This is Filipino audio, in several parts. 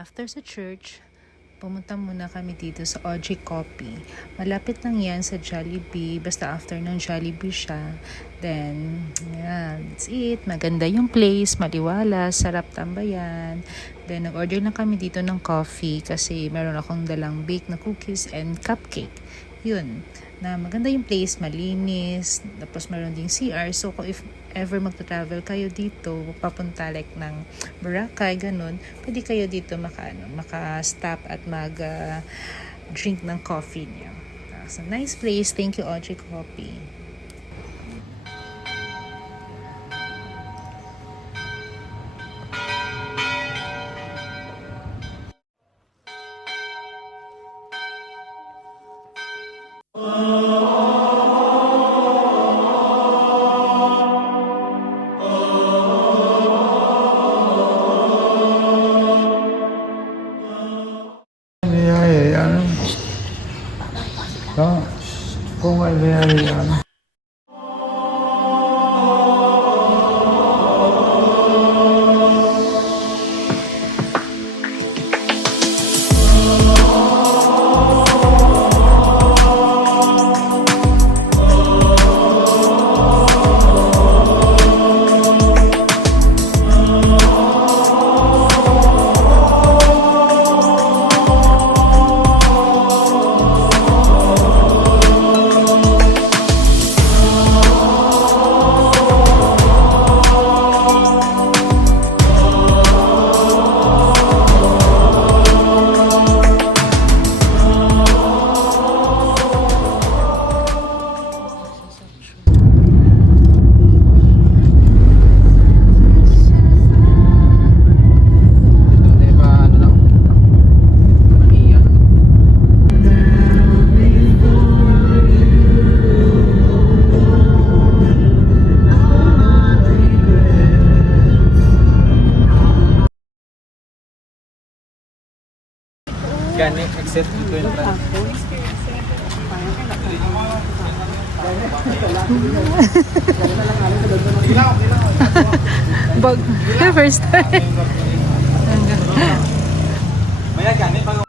After sa church, pumunta muna kami dito sa OG Coffee. Malapit lang yan sa Jollibee. Basta after ng Jollibee siya. Then, yeah, that's it. Maganda yung place, maliwalas, sarap tambayan. Then, nag-order lang kami dito ng coffee kasi meron akong dalang bake na cookies and cupcake. Yun, na maganda yung place, malinis, tapos meron ding CR. So, kung if ever magta-travel kayo dito, papunta like ng Boracay, ganun, pwede kayo dito maka-stop at mag-drink ng coffee niyo. So, nice place. Thank you, OG Coffee. Niyayayaan. Kung may niyayayaan. Gani, exit dito yung trans. Bag, first time. Maya gani, pag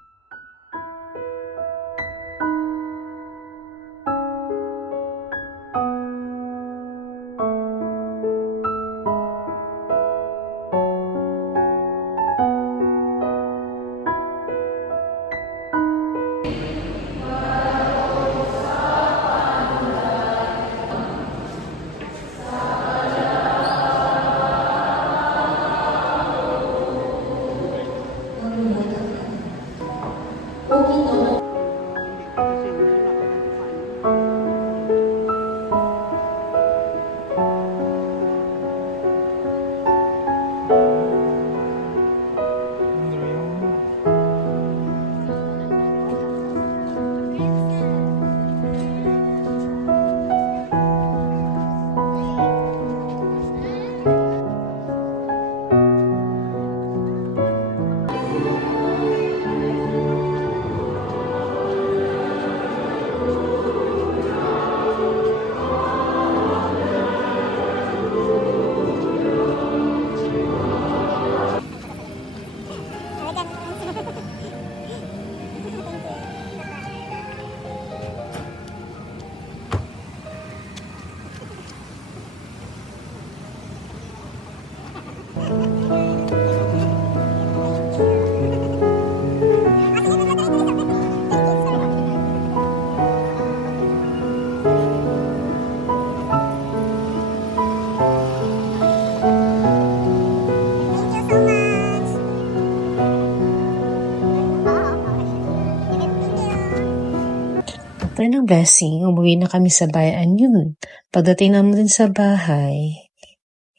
After ng blessing, umuwi na kami sa bayan yun. Pagdating namin din sa bahay,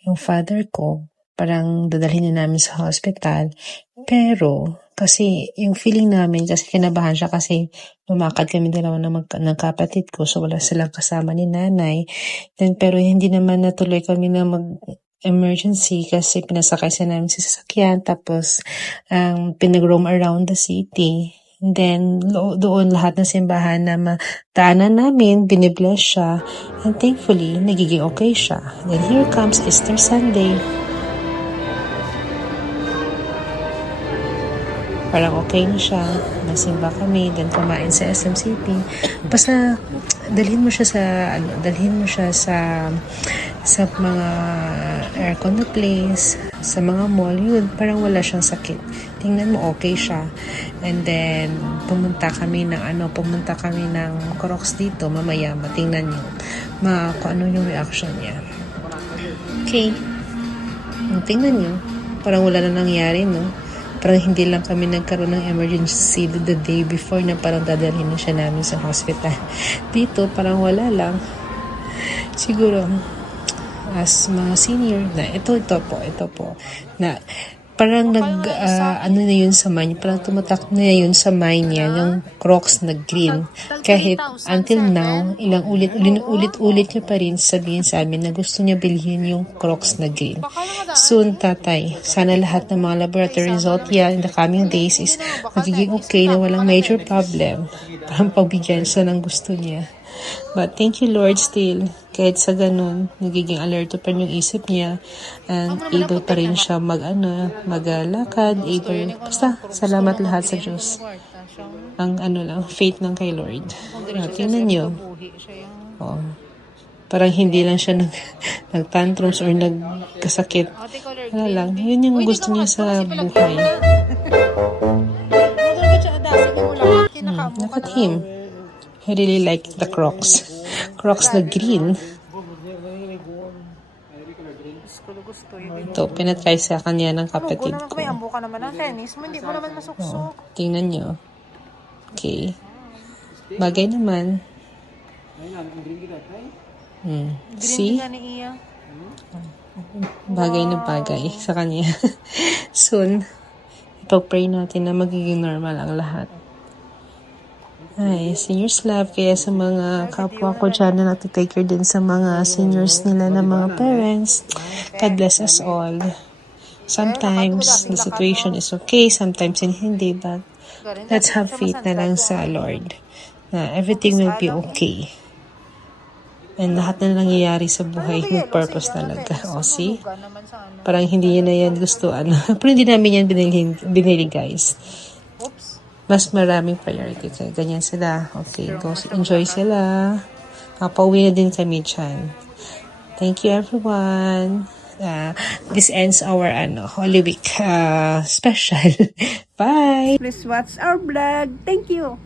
yung father ko, parang dadalhin na namin sa hospital. Pero, kasi yung feeling namin, kasi kinabahan siya kasi lumakad kami dalawa ng kapatid ko, so wala silang kasama ni nanay. Then, pero hindi naman natuloy kami na emergency kasi pinasakay sa namin sa sasakyan, tapos pinag-roam around the city. And then, doon lahat ng simbahan na mataanan namin, binibless siya. And thankfully, nagiging okay siya. Then here comes Easter Sunday. parang okay na siya. Nasimba kami, then kumain sa SM City. Basta dalhin mo siya sa mga aircon na place, sa mga mall, yun, parang wala siyang sakit. Tingnan mo, okay siya. And then, pumunta kami ng Crocs dito, mamaya, matingnan nyo, kung ano yung reaction niya. Okay. Tingnan nyo, parang wala na nangyari, no? Parang hindi lang kami nagkaroon ng emergency the day before na parang dadalhin na siya namin sa hospital. Dito, parang wala lang. Siguro, as mga senior na, ito po, na parang ano na yun sa mind, parang tumatak na yun sa mind niya, yung Crocs na green. Kahit until now, ilang ulit niya pa rin sabihin sa amin na gusto niya bilhin yung Crocs na green. Soon, tatay, sana lahat ng mga laboratory result in the coming days is magiging okay na walang major problem. Parang pagbigyan siya ng gusto niya. But thank you Lord still, kahit sa ganun, nagiging alerto pa rin yung isip niya and able pa rin siya maglakad, basta salamat lahat sa Diyos. Ang faith ng kay Lord. Tingnan nyo. Oh. Parang hindi lang siya nag-tantrums or nagkasakit. Wala lang. Yun yung gusto niya sa buhay. Look at him. I really like the Crocs. Crocs na green. Ito, pinatry sa kanya ng kapatid ko. May ambo ka naman ng tennis mo, hindi mo naman masuksok. Tingnan nyo. Okay. Bagay naman. See? Bagay na bagay sa kanya. Soon, ipag-pray natin na magiging normal ang lahat. Ay, seniors love. Kaya sa mga kapwa ko dyan na natitake care din sa mga seniors nila na mga parents, God bless us all. Sometimes, the situation is okay. Sometimes, hindi. But, let's have faith na lang sa Lord. Na everything will be okay. And lahat na nangyayari sa buhay, may purpose talaga. O, see? Parang hindi niya na yan gusto. Pero hindi namin yan binili, guys. Mas maraming priority. Kaya ganyan sila. Okay, go enjoy sila. Pauwi na din kami dyan. Thank you everyone. This ends our Holy Week special. Bye! Please watch our vlog. Thank you.